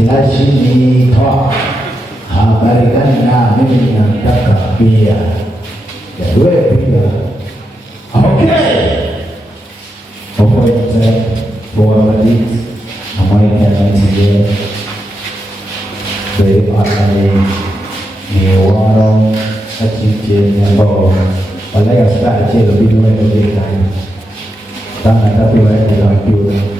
Sinashini toa habari gani? Na mimi nataka pia wewe pia. Okay. Appointed for Madrid, American today. They are ni waro achiche ambao wale hasta chelo bila ndio kai. Tanga tapi wale ndio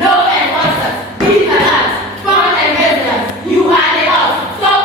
no enforcers, be alert, fund embezzlers, you are the off.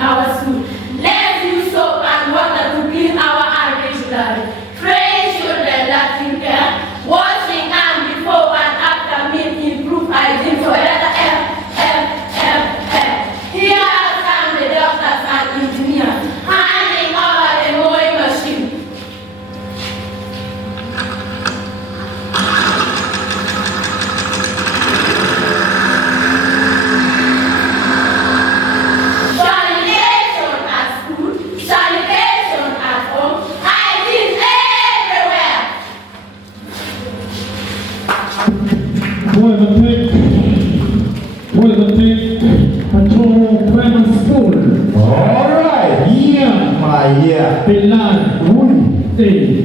our school. Let's use soap and water to clean our hands regularly. Train children that you care. Washing hands before and after meal improve hygiene for better health. Here come the doctors and engineers handing over the mowing machine. Sanitation at school, sanitation at home, hygiene everywhere. Patongo Primary School. All right. Yeah. My yeah. Pelan. Hey.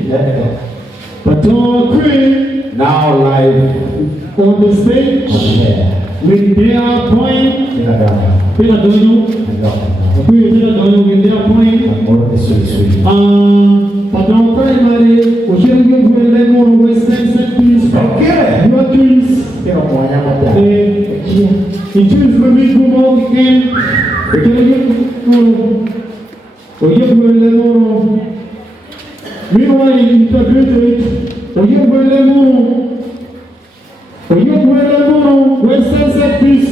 Patongo Queen. Now live On the stage. yeah. With their point. Pinadono. With their point. Patongo Primary. Oshirigi Gwelemo Western Centers. Okay. You are twins. In choose the big woman again. Meanwhile, interpreted. Western Centers.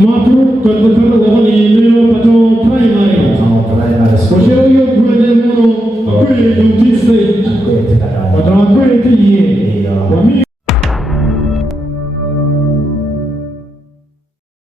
Mapu Kalpakara Wani Nero Patongo Primary. Oshiro Gwelemo, Queen of this stage. Patongo Queen.